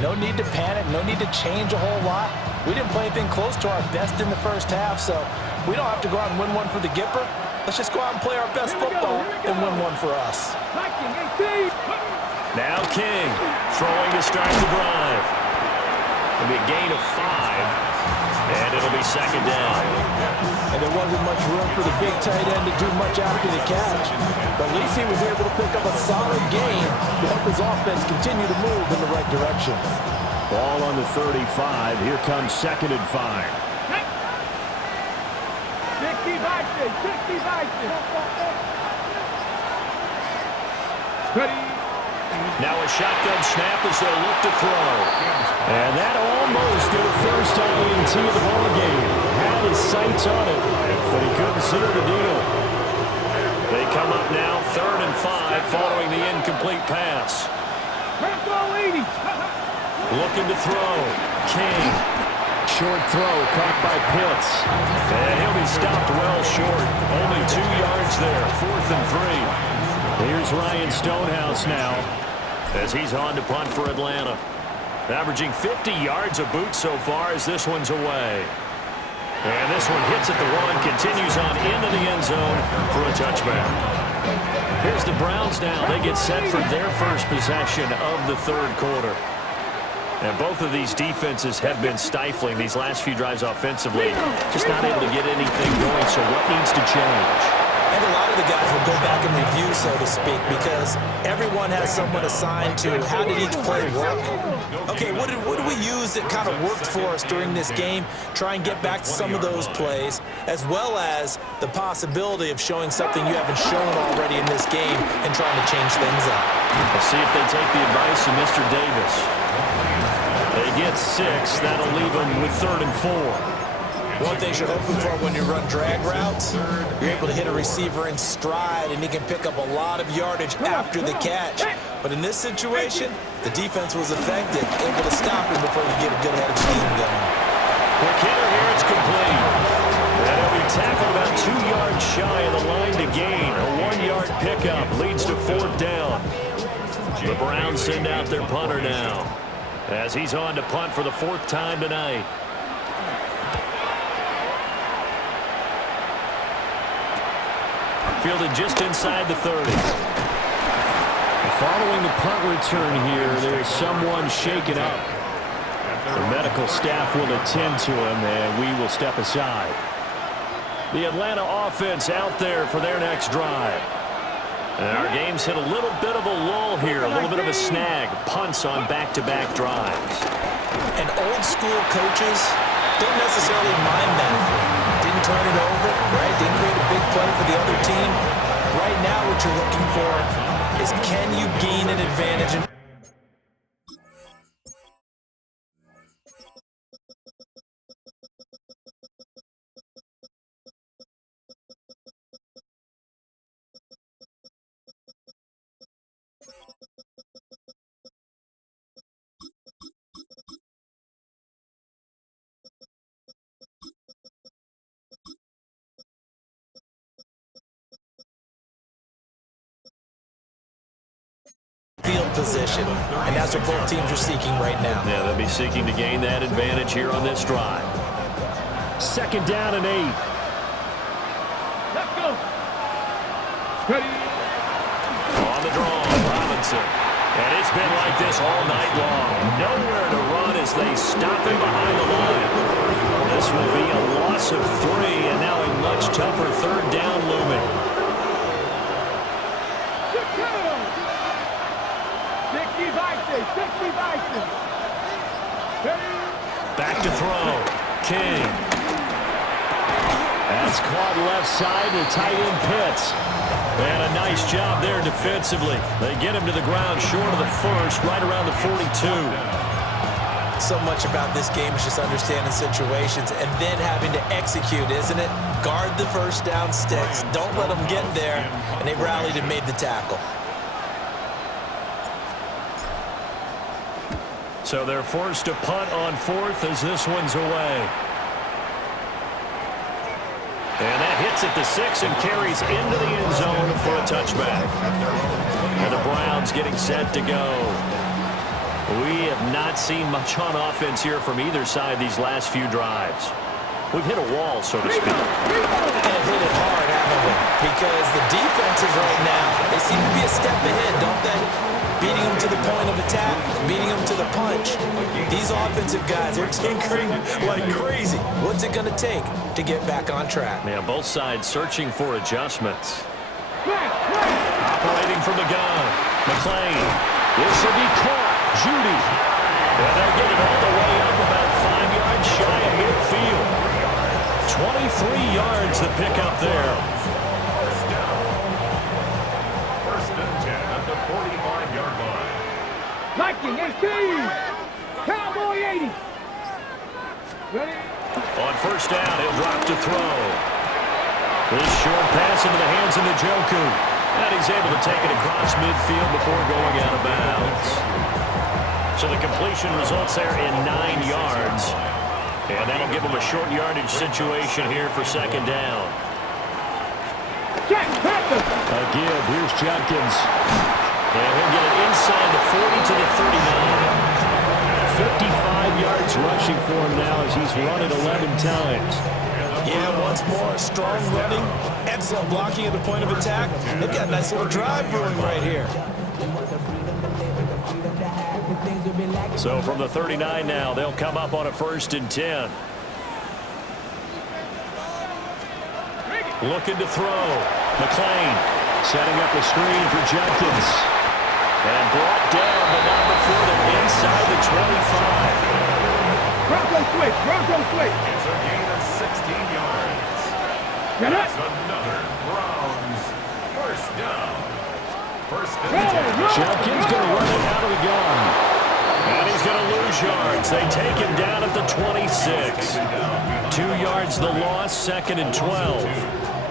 No need to panic, no need to change a whole lot. We didn't play anything close to our best in the first half, so we don't have to go out and win one for the Gipper. Let's just go out and play our best football and win one for us. Now King throwing to start the drive. It'll be a gain of 5, and it'll be second down. And there wasn't much room for the big tight end to do much after the catch. But at least he was able to pick up a solid gain to help his offense continue to move in the right direction. Ball on the 35. Here comes 2nd and 5. Now a shotgun snap as they'll look to throw. And that almost their first INT of the ball game. Had his sights on it, but he couldn't seal the deal. They come up now 3rd and 5 following the incomplete pass. Looking to throw. King. Short throw caught by Pitts. And he'll be stopped well short. Only 2 yards there. 4th and 3. Here's Ryan Stonehouse now as he's on to punt for Atlanta. Averaging 50 yards a boot so far as this one's away. And this one hits at the 1, continues on into the end zone for a touchback. Here's the Browns now. They get set for their first possession of the 3rd quarter. And both of these defenses have been stifling these last few drives offensively. Just not able to get anything going, so what needs to change? And a lot of the guys will go back and review, so to speak, because everyone has someone assigned to how did each play work. Okay, what did we use that kind of worked for us during this game? Try and get back to some of those plays, as well as the possibility of showing something you haven't shown already in this game and trying to change things up. We'll see if they take the advice of Mr. Davis. They get 6. That'll leave them with 3rd and 4. One thing you're hoping for when you run drag routes, you're able to hit a receiver in stride, and he can pick up a lot of yardage after the catch. But in this situation, the defense was effective, able to stop him before you get a good head of steam going. Quick hitter here, it's complete. And he'll be tackled about 2 yards shy of the line to gain. A 1-yard pickup leads to 4th down. The Browns send out their punter now, as he's on to punt for the 4th time tonight. Fielded just inside the 30. Following the punt return here, there's someone shaken up. The medical staff will attend to him, and we will step aside. The Atlanta offense out there for their next drive. And our game's hit a little bit of a lull here, a little bit of a snag. Punts on back-to-back drives. And old school coaches don't necessarily mind that. Didn't turn it over, right? Didn't create a big play for the other team. Right now what you're looking for is, can you gain an advantage? Field position, and that's what both teams are seeking right now. Yeah, they'll be seeking to gain that advantage here on this drive. 2nd down and 8. Let's go. Ready. On the draw, Robinson. And it's been like this all night long. Nowhere to run as they stop him behind the line. This will be a loss of 3, and now a much tougher 3rd down looming. Back to throw. King. That's caught left side to tight end Pitts. And a nice job there defensively. They get him to the ground short of the 1st, right around the 42. So much about this game is just understanding situations and then having to execute, isn't it? Guard the 1st down sticks. Don't let them get there. And they rallied and made the tackle. So they're forced to punt on 4th as this one's away. And that hits at the 6 and carries into the end zone for a touchback. And the Browns getting set to go. We have not seen much on offense here from either side these last few drives. We've hit a wall, so to speak. And hit it hard, haven't we? Because the defenses right now, they seem to be a step ahead, don't they? Beating them to the point of attack, beating them to the punch. These offensive guys are tinkering like crazy. What's it going to take to get back on track? Yeah, both sides searching for adjustments. Operating from the gun. McClain. This will be caught. Judy. And they're getting all the way up about 5 yards shy of midfield. 23 yards the pick up there. First and 10 at the 45-yard line. Viking 18. Cowboy 80. Ready? On first down, he'll drop to throw. This short pass into the hands of Njoku. And he's able to take it across midfield before going out of bounds. So the completion results there in 9 yards. And that'll give him a short yardage situation here for second down. A give. Here's Jenkins. And he'll get it inside the 40 to the 39. 55 yards rushing for him now as he's run it 11 times. Yeah, once more, strong running, excellent blocking at the point of attack. They've got a nice little drive brewing right here. So from the 39 now, they'll come up on a first and 10. Looking to throw. McClain setting up a screen for Jenkins. And brought down, but not before they're inside the 25. Bronco switch. Bronco switch. It's a gain of 16 yards. Get That's it. another Browns first down. First and 10. Jenkins going to run it out of the gun. And he's going to lose yards. They take him down at the 26. 2 yards the loss, second and 12.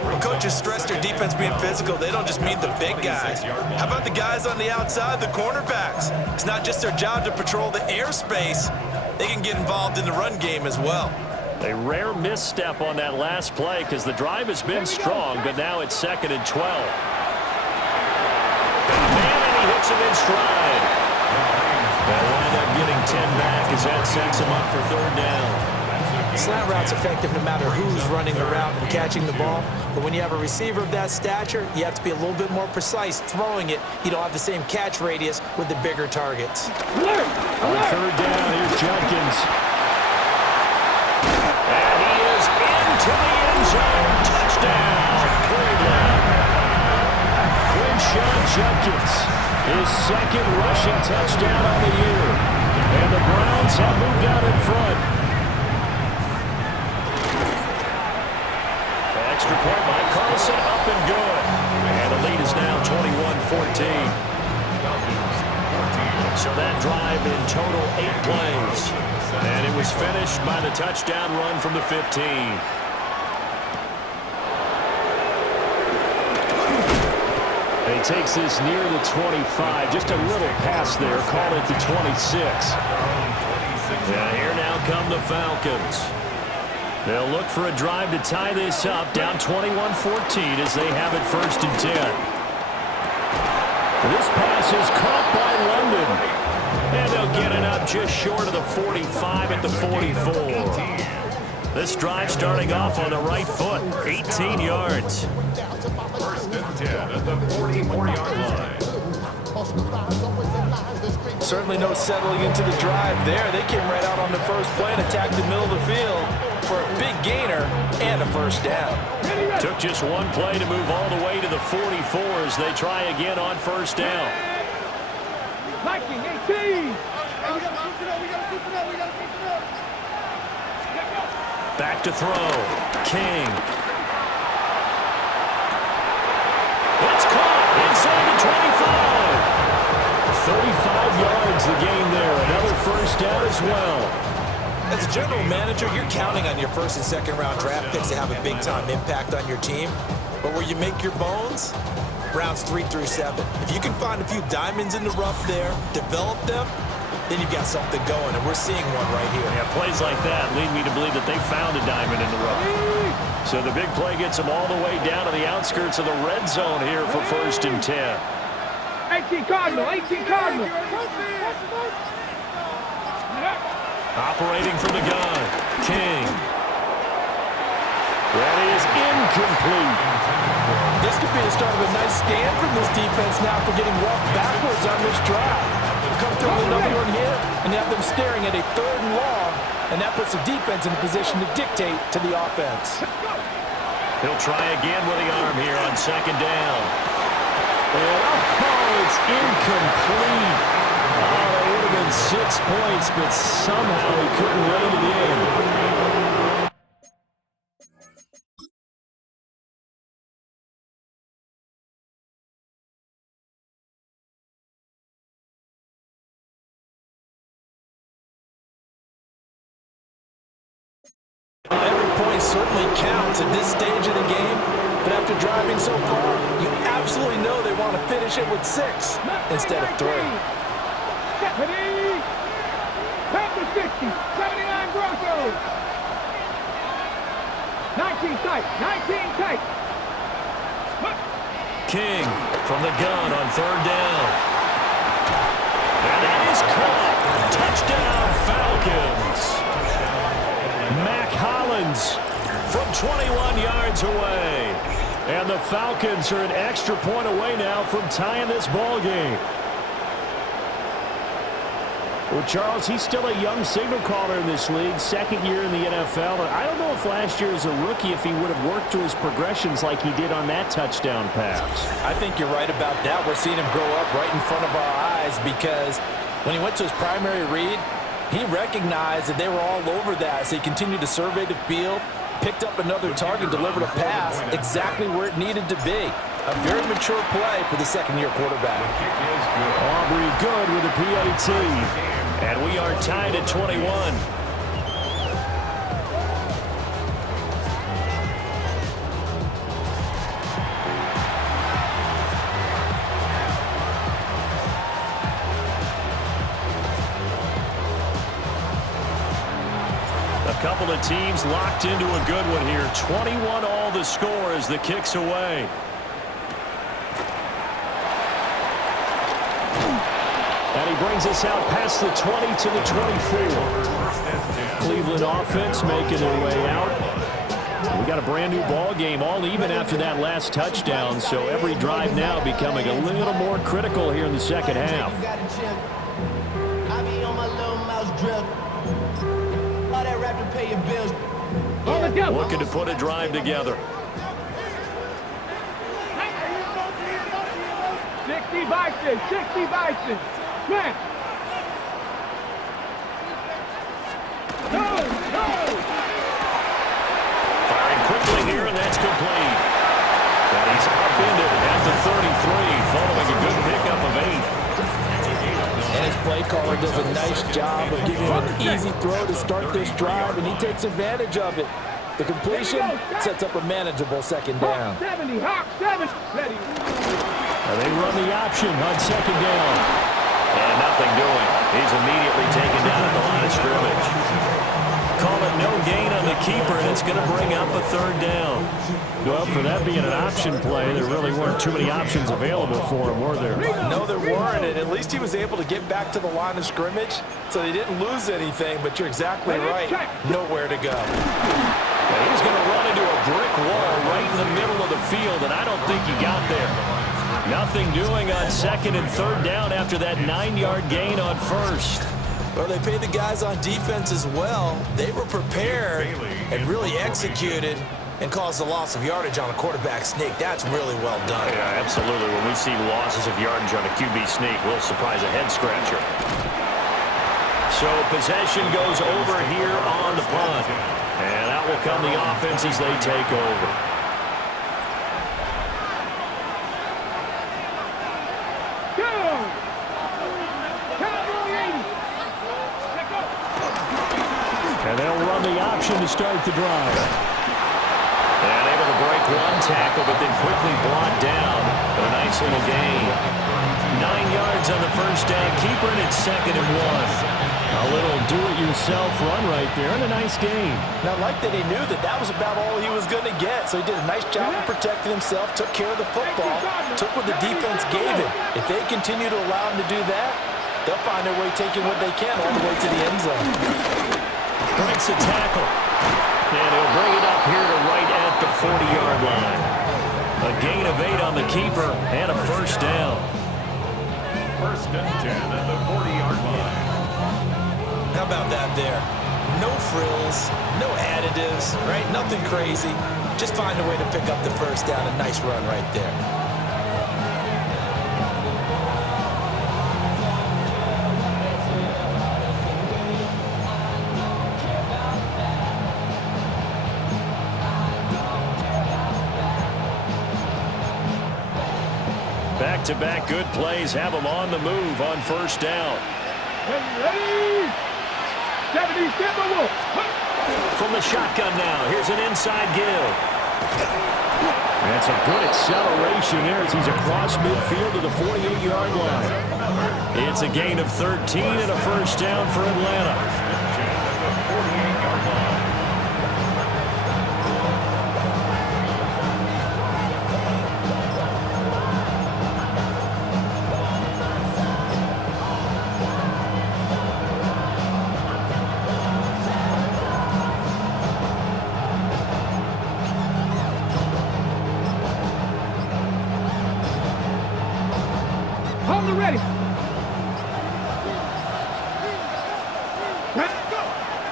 When coaches stress their defense being physical, they don't just mean the big guys. How about the guys on the outside, the cornerbacks? It's not just their job to patrol the airspace. They can get involved in the run game as well. A rare misstep on that last play because the drive has been strong, but now it's second and 12. And he hits him in stride. They'll wind up getting 10 back as that sets him up for third down. Slant route's effective no matter who's running the route and catching the ball. But when you have a receiver of that stature, you have to be a little bit more precise throwing it. You don't have the same catch radius with the bigger targets. On third down, here's Jenkins. And he is into the end zone. Touchdown, Cleveland. Quinshon Jenkins, his second rushing touchdown on the year. And the Browns have moved out in front. Extra point by Carlson, up and good. And the lead is now 21-14. So that drive in total 8 plays. And it was finished by the touchdown run from the 15. And he takes this near the 25. Just a little pass there. Call it the 26. And here now come the Falcons. They'll look for a drive to tie this up, down 21-14 as they have it first and 10. This pass is caught by London. And they'll get it up just short of the 45 at the 44. This drive starting off on the right foot, 18 yards. First and 10 at the 44-yard line. Certainly no settling into the drive there. They came right out on the first play and attacked the middle of the field for a big gainer and a first down. Took just one play to move all the way to the 44 as they try again on first down. Viking 18. Back to throw. King. It's caught inside the 25. 35 yards the gain there. Another first down as well. As a general manager, you're counting on your first and second round draft picks to have a big-time impact on your team. But where you make your bones, rounds 3 through 7. If you can find a few diamonds in the rough there, develop them, then you've got something going, and we're seeing one right here. Yeah, plays like that lead me to believe that they found a diamond in the rough. So the big play gets them all the way down to the outskirts of the red zone here for first and 10. 18 Cardinal, 18 Cardinal. Operating from the gun. King. That is incomplete. This could be the start of a nice stand from this defense now for getting walked backwards on this drive. Come through with another one here, and you have them staring at a 3rd and long, and that puts the defense in a position to dictate to the offense. He'll try again with the arm here on 2nd down. And, oh, it's incomplete. Oh, that would have been 6 points, but somehow he couldn't rein it in. Every point certainly counts at this stage of the game, but after driving so far, you absolutely know they want to finish it with 6 instead of 3. Stephanie! Panther 60, 79 Broncos! 19 tight, 19 tight! King from the gun on 3rd down. And that is caught. Touchdown, Falcons. Mac Hollins from 21 yards away. And the Falcons are an extra point away now from tying this ball game. Well, Charles, he's still a young signal caller in this league, 2nd year in the NFL. And I don't know if last year as a rookie, if he would have worked through his progressions like he did on that touchdown pass. I think you're right about that. We're seeing him grow up right in front of our eyes because when he went to his primary read, he recognized that they were all over that, so he continued to survey the field, picked up another target, delivered a pass exactly where it needed to be. A very mature play for the 2nd-year quarterback. Aubrey good with a PAT. And we are tied at 21. A couple of teams locked into a good one here. 21 all the score as the kick's away. And he brings us out past the 20 to the 24. Cleveland offense making their way out. We got a brand new ball game, all even after that last touchdown. So every drive now becoming a little more critical here in the 2nd half. Looking to put a drive together. 60 Bison, 60 Bison. Man. No, no. Firing quickly here, and that's complete. And he's upended at the 33, following a good pickup of 8. And his play caller does a nice job of giving him an easy throw to start this drive, and he takes advantage of it. The completion sets up a manageable 2nd down. Hawk 70, Hawk 7. Ready. And they run the option on 2nd down. And nothing doing. He's immediately taken down at the line of scrimmage. Call it no gain on the keeper, and it's going to bring up a 3rd down. Well, for that being an option play, there really weren't too many options available for him, were there? No, there weren't, and at least he was able to get back to the line of scrimmage, so they didn't lose anything, but you're exactly right. Nowhere to go. And he's going to run into a brick wall right in the middle of the field, and I don't think he got there. Nothing doing on 2nd and 3rd down after that 9-yard gain on 1st. Well, they paid the guys on defense as well. They were prepared and really executed and caused a loss of yardage on a quarterback sneak. That's really well done. Yeah, absolutely. When we see losses of yardage on a QB sneak, we'll surprise a head-scratcher. So possession goes over here on the punt. And out will come the offense as they take over. And they'll run the option to start the drive. And able to break one tackle, but then quickly brought down. But a nice little gain. 9 yards on the 1st down. Keeper it at 2nd and 1. A little do-it-yourself run right there, and a nice gain. Now, I like that he knew that that was about all he was going to get, so he did a nice job of protecting himself, took care of the football, took what the defense gave him. If they continue to allow him to do that, they'll find their way taking what they can all the way to the end zone. breaks a tackle. And he'll bring it up here to right at the 40-yard line. A gain of 8 on the keeper and a first down. First and 10 at the 40-yard line. How about that there? No frills, no additives, right? Nothing crazy. Just find a way to pick up the first down. A nice run right there. Back-to-back good plays have them on the move on first down. Ready? 77 Wolf. From the shotgun now, here's an inside give. That's a good acceleration there as he's across midfield to the 48-yard line. It's a gain of 13 and a first down for Atlanta. Ready.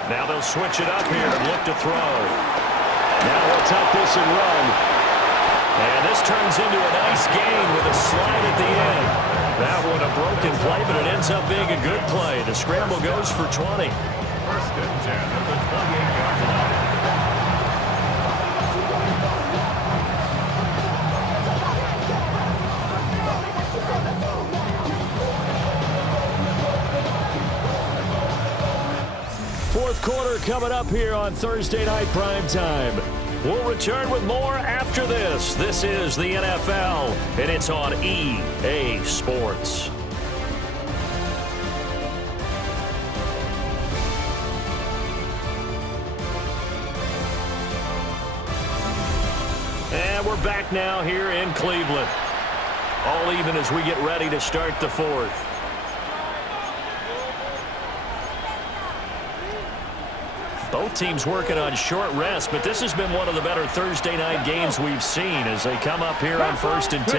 Now they'll switch it up here and look to throw. Now he'll tuck this and run. And this turns into a nice gain with a slide at the end. That one a broken play, but it ends up being a good play. The scramble goes for 20. First and 10 at the 28-yard line. Fourth quarter coming up here on Thursday Night Primetime. We'll return with more after this. This is the NFL, and it's on EA Sports. And we're back now here in Cleveland. All even as we get ready to start the fourth. Both teams working on short rest, but this has been one of the better Thursday night games we've seen as they come up here on 1st and 10.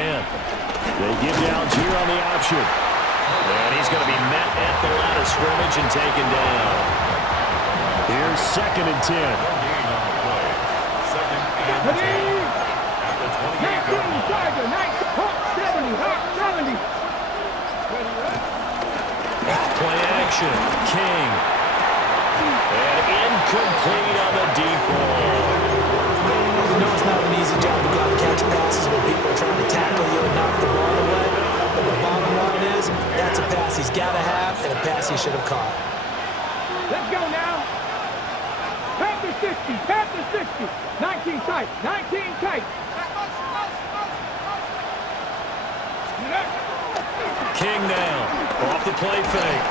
They give Downs here on the option. And he's going to be met at the line of scrimmage and taken down. Here's 2nd and 10. Second and 10 at the 28-yard line. 70. Play action. King. And incomplete on the deep ball. You know it's not an easy job to go out and catch passes when people are trying to tackle you and knock the ball away. But the bottom line is, that's a pass he's got to have and a pass he should have caught. Let's go now. Panther 60, Panther 60. 19 tight, 19 tight. King now. Off the play fake.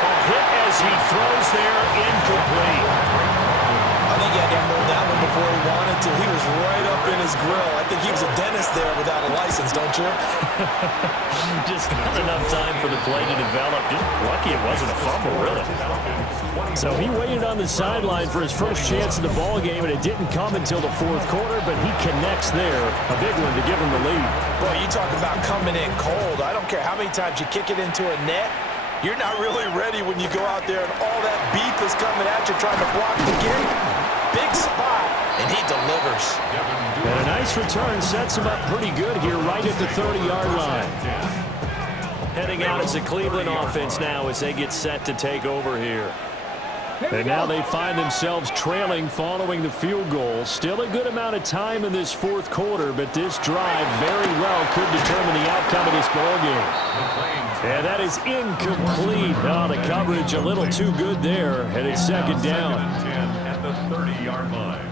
A hit as he throws there, incomplete. I think he had to unload that one before he wanted to. He was right up in his grill. I think he was a dentist there without a license, don't you? Just not enough time for the play to develop. Just lucky it wasn't a fumble, really. So he waited on the sideline for his first chance in the ball game, and it didn't come until the fourth quarter, but he connects there. A big one to give him the lead. Boy, you talk about coming in cold. I don't care how many times you kick it into a net. You're not really ready when you go out there and all that beef is coming at you trying to block the game. Big spot, and he delivers. And a nice return sets him up pretty good here right at the 30-yard line. Heading out as the Cleveland offense now as they get set to take over here. And now they find themselves trailing following the field goal. Still a good amount of time in this fourth quarter, but this drive very well could determine the outcome of this ball game. And that is incomplete. Oh, the coverage a little too good there, and it's 2nd down. 10 at the 30-yard line.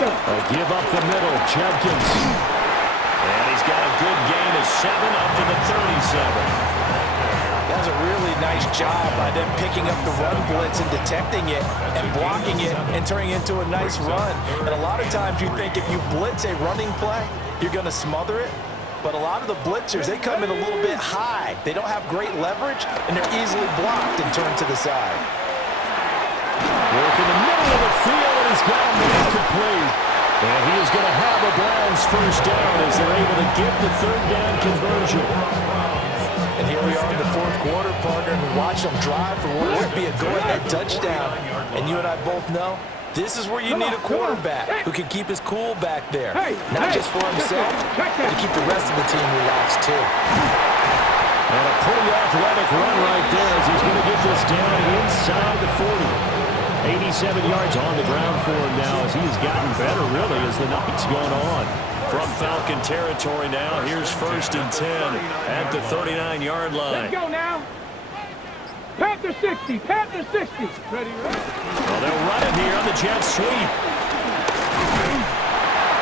A give up the middle, Judkins. And he's got a good gain of 7 up to the 37. That was a really nice job by them picking up the run blitz and detecting it and blocking it and turning it into a nice run. And a lot of times you think if you blitz a running play, you're going to smother it. but a lot of the blitzers, they come in a little bit high. They don't have great leverage, and they're easily blocked and turned to the side. Work in the middle of the field, and he's got him incomplete. And he is going to have a Browns first down as they're able to get the third down conversion. And here we are in the fourth quarter, partner, and we watch them drive for what would be a go-ahead touchdown. And you and I both know this is where you need a quarterback who can keep his cool back there. Not just for himself, but to keep the rest of the team relaxed too. And a pretty athletic run right there as he's going to get this down inside the 40. 87 yards on the ground for him now as he's gotten better, really, as the night's gone on. From Falcon territory now, here's 1st and 10 at the 39-yard line. Let's go now. Panther 60, Panther 60. Ready, Well, they'll run it here on the jet sweep.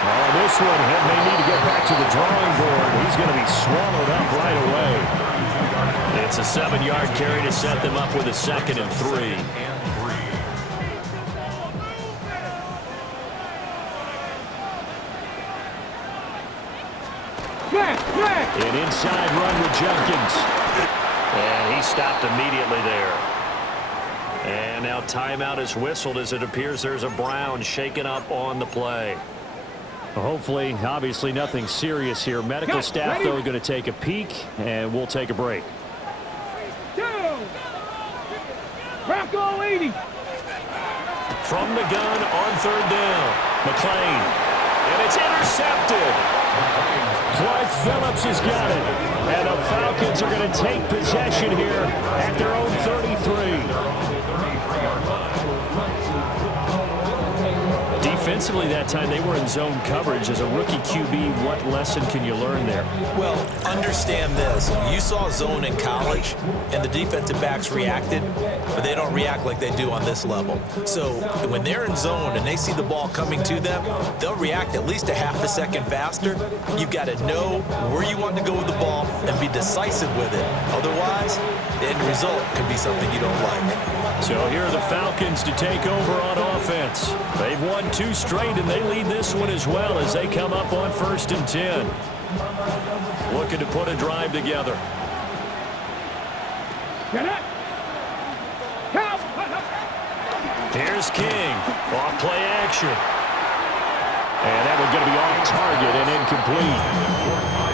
Oh, this one may need to get back to the drawing board. He's going to be swallowed up right away. It's a 7-yard carry to set them up with a 2nd and 3. An inside run with Jenkins. And he stopped immediately there. And now timeout is whistled as it appears there's a Brown shaken up on the play. Well, hopefully, obviously nothing serious here. Medical staff, though, are going to take a peek, and we'll take a break. Bronco 80. From the gun on 3rd down. McLean. And it's intercepted. Clark Phillips has got it. And the Falcons are going to take possession here at their own 33. Defensively that time, they were in zone coverage. As a rookie QB, what lesson can you learn there? Well, understand this. You saw zone in college, and the defensive backs reacted, but they don't react like they do on this level. So when they're in zone and they see the ball coming to them, they'll react at least a half a second faster. You've got to know where you want to go with the ball and be decisive with it. Otherwise, the end result can be something you don't like. So here are the Falcons to take over on offense. They've won 2 straight, and they lead this one as well as they come up on 1st and 10. Looking to put a drive together. Here's King. Off play action. And that one's going to be off target and incomplete.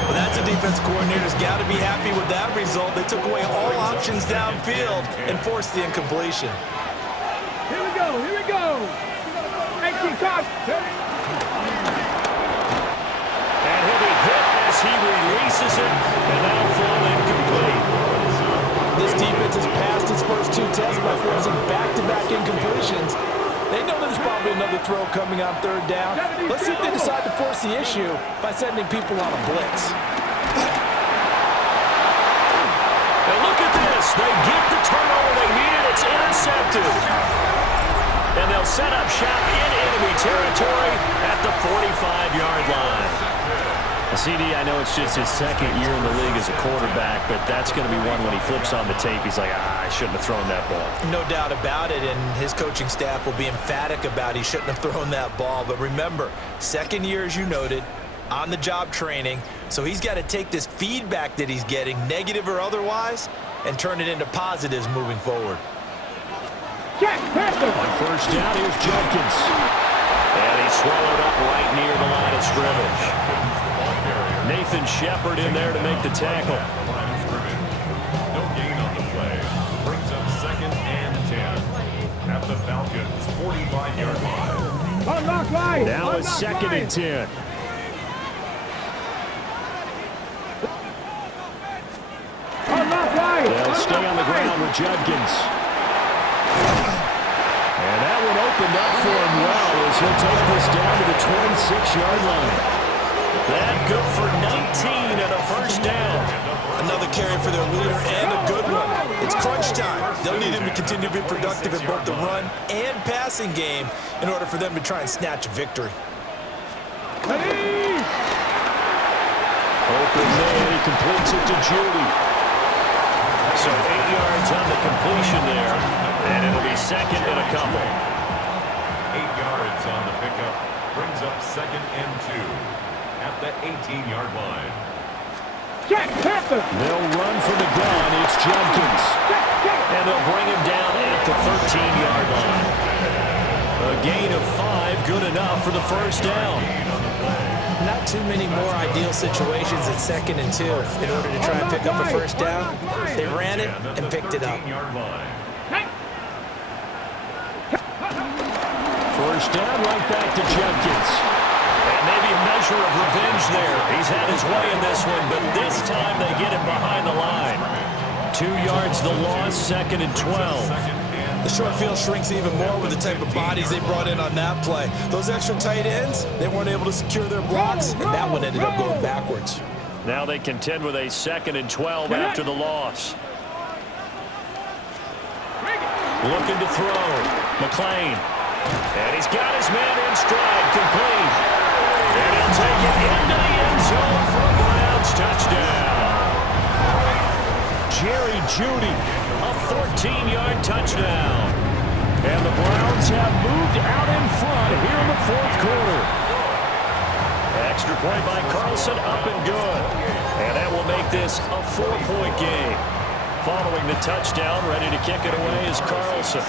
Well, that's a defense coordinator's got to be happy with that result. They took away all options downfield and forced the incompletion. Here we go, here we go. 18 touch. And he'll be hit as he releases it, and that'll fall incomplete. This defense has passed its first 2 tests by forcing back-to-back incompletions. They know there's probably another throw coming on 3rd down. Let's see if they decide to force the issue by sending people on a blitz. And look at this. They get the turnover they needed. It's intercepted. And they'll set up shop in enemy territory at the 45-yard line. CD, I know it's just his 2nd year in the league as a quarterback, but that's going to be one when he flips on the tape, he's like, I shouldn't have thrown that ball. No doubt about it, and his coaching staff will be emphatic about he shouldn't have thrown that ball. But remember, 2nd year, as you noted, on-the-job training, so he's got to take this feedback that he's getting, negative or otherwise, and turn it into positives moving forward. On 1st down, here's Jenkins. And he's swallowed up right near the line of scrimmage. Nathan Shepard in there to make the tackle. No gain on the play. Brings up 2nd and 10 at the Falcons' 45-yard line. Unlock line. Now it's 2nd and 10. Unlock line. They'll stay on the ground with Judkins. And that one opened up for him well as he'll take this down to the 26-yard line. That good for 19 and a 1st down. Another carry for their leader and a good one. It's crunch time. They'll need him to continue to be productive in both the run and passing game in order for them to try and snatch a victory. Ready. Open man, he completes it to Judy. So 8 yards on the completion there, and it'll be 2nd and a couple. 8 yards on the pickup. Brings up 2nd and 2 at the 18-yard line. Check, Panther. They'll run from the gun. It's Jenkins. And they'll bring him down at the 13-yard line. A gain of 5, good enough for the first down. Not too many more ideal situations at 2nd and 2 in order to try and pick up a first down. They ran it and picked it up. First down, right back to Jenkins. And maybe a measure of revenge there. He's had his way in this one, but this time they get him behind the line. 2 yards the loss, 2nd and 12. The short field shrinks even more with the type of bodies they brought in on that play. Those extra tight ends, they weren't able to secure their blocks, and that one ended up going backwards. Now they contend with a 2nd and 12 after the loss. Looking to throw. McLean. And he's got his man in stride, complete. And he'll take it into the end zone for a Browns touchdown. Jerry Jeudy, a 14-yard touchdown. And the Browns have moved out in front here in the 4th quarter. Extra point by Carlson, up and good. And that will make this a 4-point game. Following the touchdown, ready to kick it away is Carlson.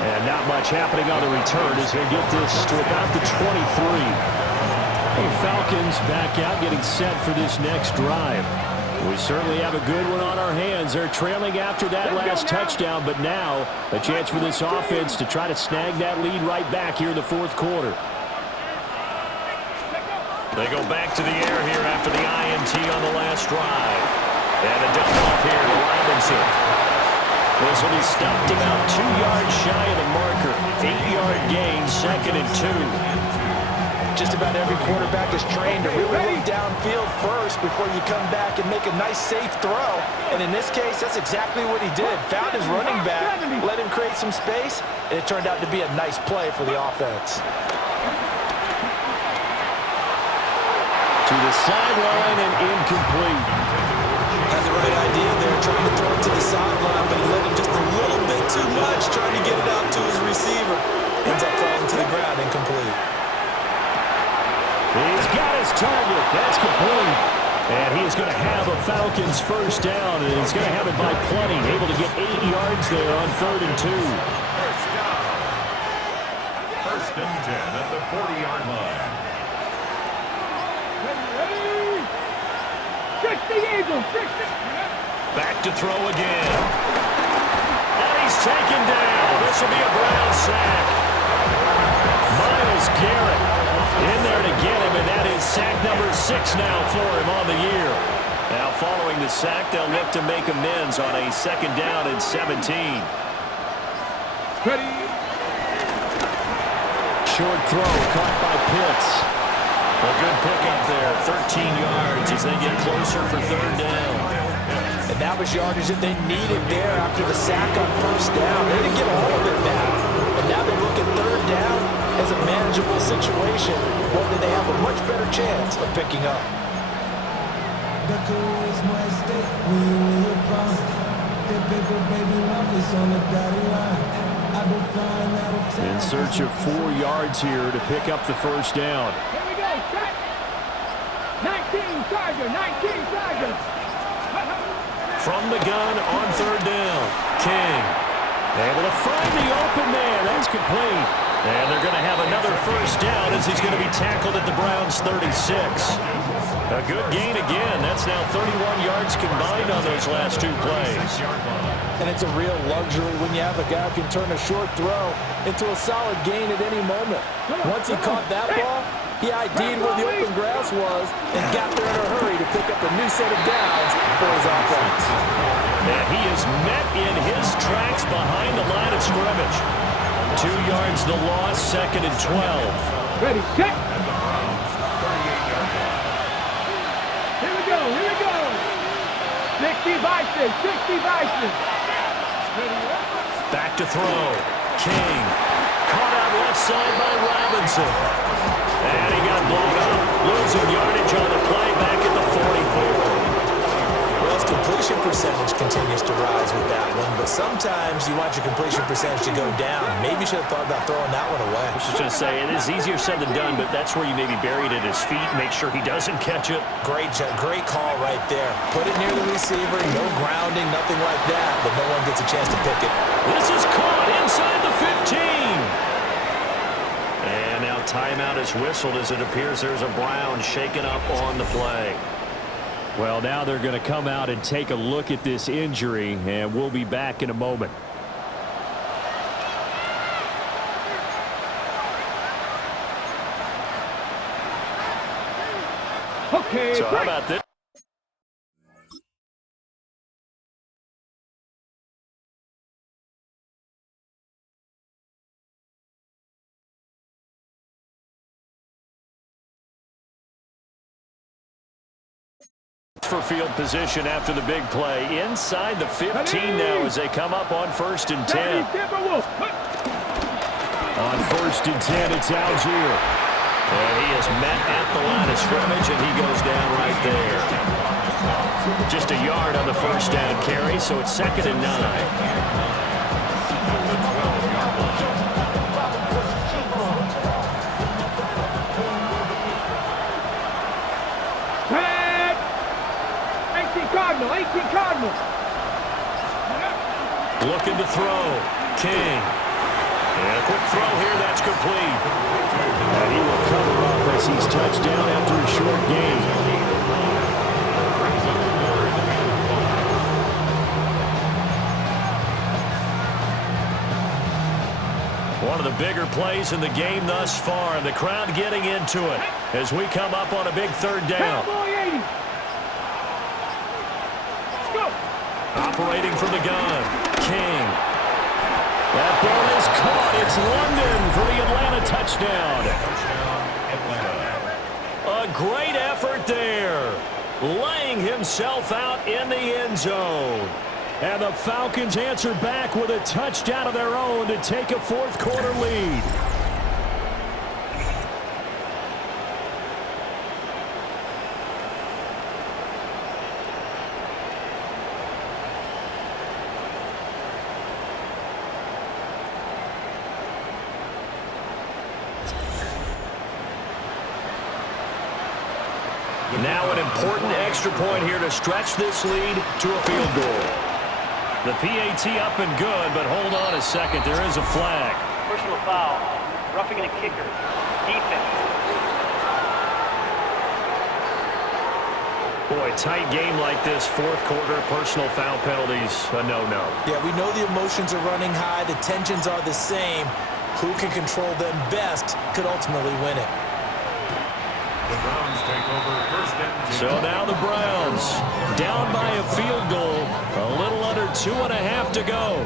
And not much happening on the return as they get this to about the 23. The Falcons back out getting set for this next drive. We certainly have a good one on our hands. They're trailing after that last touchdown, but now a chance for this offense to try to snag that lead right back here in the 4th quarter. They go back to the air here after the INT on the last drive. And a dump off here to Robinson. This will be stopped about 2 yards shy of the marker. 8-yard gain, 2nd and 2. Just about every quarterback is trained to really look downfield first before you come back and make a nice, safe throw. And in this case, that's exactly what he did. Found his running back, let him create some space, and it turned out to be a nice play for the offense. To the sideline and incomplete. Had the right idea there, trying to throw it to the sideline, but he let it just a little bit too much, trying to get it out to his receiver. Ends up falling to the ground, incomplete. He's got his target. That's complete. And he is going to have a Falcons first down, and he's going to have it by plenty. Able to get 8 yards there on 3rd and 2. First and 10 at the 40-yard line. 60 Eagles, 60. Back to throw again. And he's taken down. This will be a Brown sack. Myles Garrett in there to get him, and that is sack number 6 now for him on the year. Now following the sack, they'll look to make amends on a 2nd down and 17. Ready. Short throw caught by Pitts. A good pickup there, 13 yards as they get closer for 3rd down. And that was yardage that they needed there after the sack on 1st down. They didn't get all of it back. And now they look at 3rd down as a manageable situation, one that they have a much better chance of picking up. In search of 4 yards here to pick up the first down. Here we go, set. 19 Charger, 19 Charger. From the gun on 3rd down. King able to find the open man. That's complete. And they're going to have another first down as he's going to be tackled at the Browns' 36. A good gain again. That's now 31 yards combined on those last 2 plays. And it's a real luxury when you have a guy who can turn a short throw into a solid gain at any moment. Once he caught that ball, he ID'd where the open grass was and got there in a hurry to pick up a new set of downs for his offense. And he is met in his tracks behind the line of scrimmage. 2 yards the loss, 2nd and 12. Ready, set. Here we go, here we go. 60 Vices, 60 Vices. Back to throw. King. Caught out left side by Robinson. And he got blown up. Losing yardage on the play back at the 44. Well, his completion completion percentage continues to rise with that one, but sometimes you want your completion percentage to go down. Maybe you should have thought about throwing that one away. I was just going to say, it is easier said than done, but that's where you maybe bury it at his feet, make sure he doesn't catch it. Great call right there. Put it near the receiver, no grounding, nothing like that, but no one gets a chance to pick it. This is caught inside the 15. And now timeout is whistled as it appears there's a Brown shaken up on the play. Well, now they're going to come out and take a look at this injury, and we'll be back in a moment. Okay, So how about this? For field position after the big play. Inside the 15 now as they come up on 1st and 10. On 1st and 10, it's Algier. And he is met at the line of scrimmage, and he goes down right there. Just a yard on the first down carry, so it's 2nd and 9. Cardinal, 18 Cardinal. Looking to throw. King. And a quick throw here, that's complete. And he will cover up as he's touched down after a short gain. One of the bigger plays in the game thus far, and the crowd getting into it as we come up on a big 3rd down. Operating from the gun, King. That ball is caught. It's London for the Atlanta touchdown. A great effort there, laying himself out in the end zone. And the Falcons answer back with a touchdown of their own to take a 4th quarter lead. Now an important extra point here to stretch this lead to a field goal. The PAT up and good, but hold on a second. There is a flag. Personal foul. Roughing in a kicker. Defense. Boy, tight game like this, 4th quarter, personal foul penalties, a no-no. Yeah, we know the emotions are running high. The tensions are the same. Who can control them best could ultimately win it. The Browns take over 1st and 10. So now the Browns down by a field goal, a little under 2.5 to go.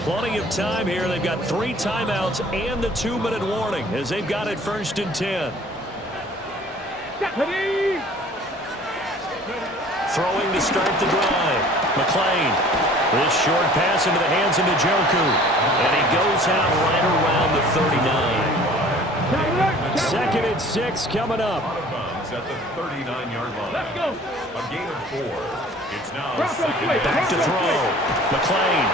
Plenty of time here. They've got 3 timeouts and the 2-minute warning as they've got it 1st and 10. Throwing to start the drive. McLean. This short pass into the hands of Njoku. And he goes out right around the 39. 2nd and 6 coming up. Out of bounds at the 39-yard line. Let's go. A gain of 4. It's now Bronco 2nd quick. down. Back to throw. McLean.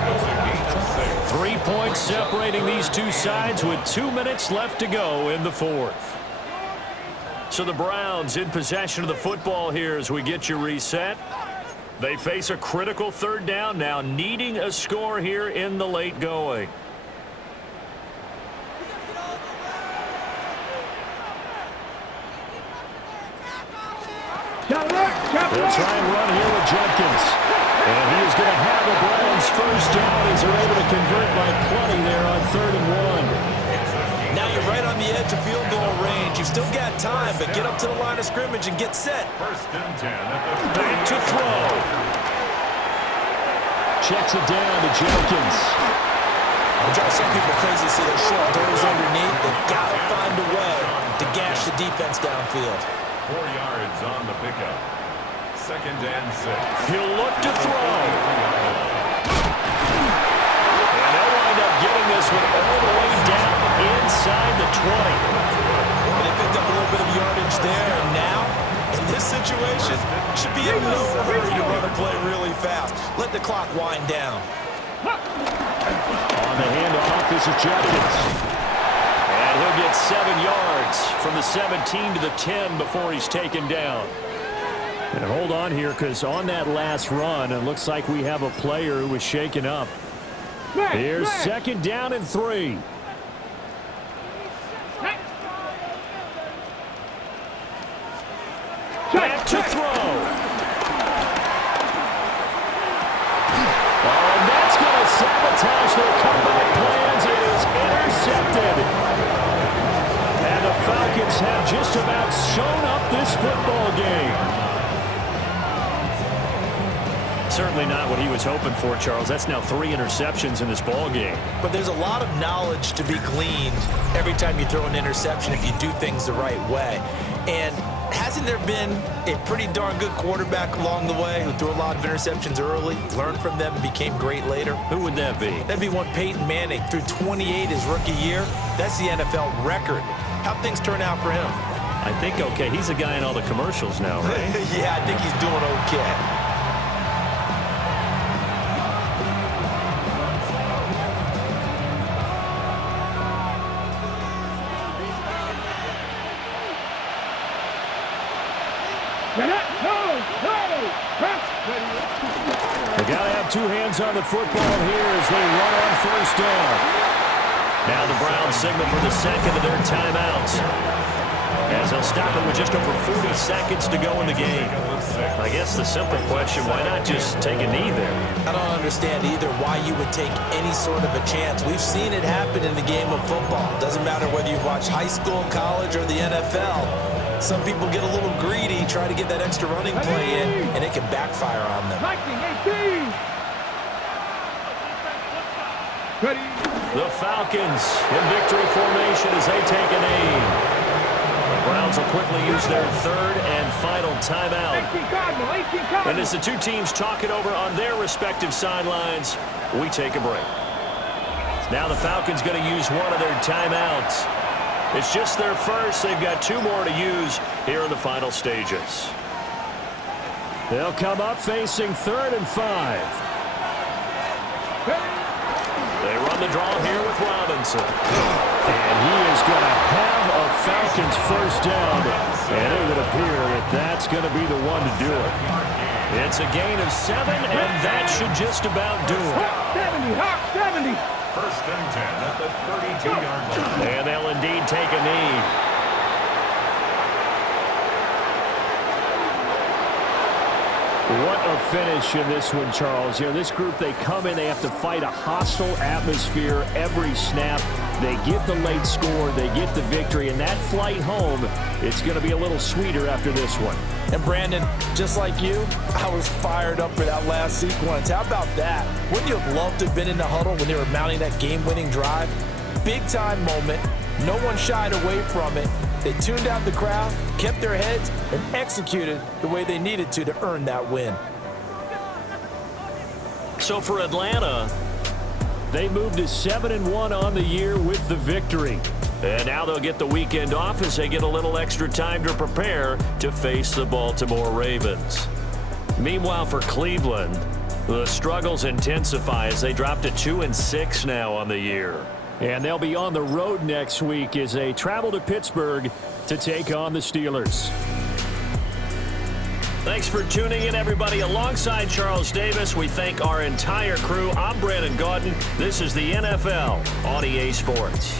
That's a gain of 6. 3 points separating these two sides with 2 minutes left to go in the 4th. So the Browns in possession of the football here as we get you reset. They face a critical 3rd down now, needing a score here in the late going. They'll try and run here with Jenkins. And he is going to have the Browns 1st down as they're able to convert by plenty there on 3rd and 1. Now you're right on the edge of field goal range. You've still got time, but get up to the line of scrimmage and get set. 1st and 10 at the Back to throw. Checks it down to Jenkins. It drives some people crazy to see those short throws underneath. They've got to find a way to gash the defense downfield. 4 yards on the pickup. 2nd and 6. He'll look to throw. And they'll wind up getting this one all the way down inside the 20. situation. Should be in no hurry to run a play really fast. Let the clock wind down. On the handoff, this is Jenkins. And he'll get 7 yards from the 17 to the 10 before he's taken down. And hold on here, because on that last run, it looks like we have a player who was shaken up. Here's 2nd down and 3. Back to throw. Oh, and that's going to sabotage their comeback plans. It is intercepted. And the Falcons have just about shown up this football game. Certainly not what he was hoping for, Charles. That's now 3 interceptions in this ball game. But there's a lot of knowledge to be gleaned every time you throw an interception if you do things the right way. And hasn't there been a pretty darn good quarterback along the way who threw a lot of interceptions early, learned from them, and became great later? Who would that be? That'd be one Peyton Manning. Threw 28 his rookie year. That's the NFL record. How'd things turn out for him? I think okay. He's a guy in all the commercials now, right? Yeah, I think he's doing okay. They got to have 2 hands on the football here as they run on 1st down. Now the Browns signal for the 2nd of their timeouts, as they'll stop it with just over 40 seconds to go in the game. I guess the simple question, why not just take a knee there? I don't understand either why you would take any sort of a chance. We've seen it happen in the game of football. Doesn't matter whether you watch high school, college, or the NFL. Some people get a little greedy, try to get that extra running play in, and it can backfire on them. 19-18. The Falcons in victory formation as they take an aim. The Browns will quickly use their 3rd and final timeout. 18 Cardinal. And as the 2 teams talk it over on their respective sidelines, we take a break. Now the Falcons going to use one of their timeouts. It's just their first. They've got 2 more to use here in the final stages. They'll come up facing 3rd and 5. They run the draw here with Robinson. And he is going to have a Falcons 1st down. And it would appear that that's going to be the one to do it. It's a gain of 7, and that should just about do it. 70. 1st and 10 at the 32-yard line. And they'll indeed take a knee. What a finish in this one, Charles. You know, this group, they come in, they have to fight a hostile atmosphere every snap. They get the late score, they get the victory, and that flight home, it's going to be a little sweeter after this one. And Brandon, just like you, I was fired up for that last sequence. How about that? Wouldn't you have loved to have been in the huddle when they were mounting that game-winning drive? Big-time moment. No one shied away from it. They tuned out the crowd, kept their heads, and executed the way they needed to earn that win. So for Atlanta, they moved to 7-1 on the year with the victory. And now they'll get the weekend off as they get a little extra time to prepare to face the Baltimore Ravens. Meanwhile, for Cleveland, the struggles intensify as they drop to 2-6 now on the year. And they'll be on the road next week as they travel to Pittsburgh to take on the Steelers. Thanks for tuning in, everybody. Alongside Charles Davis, we thank our entire crew. I'm Brandon Gaudin. This is the NFL on EA Sports.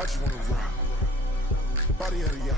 I just wanna rock. Body of the y'all.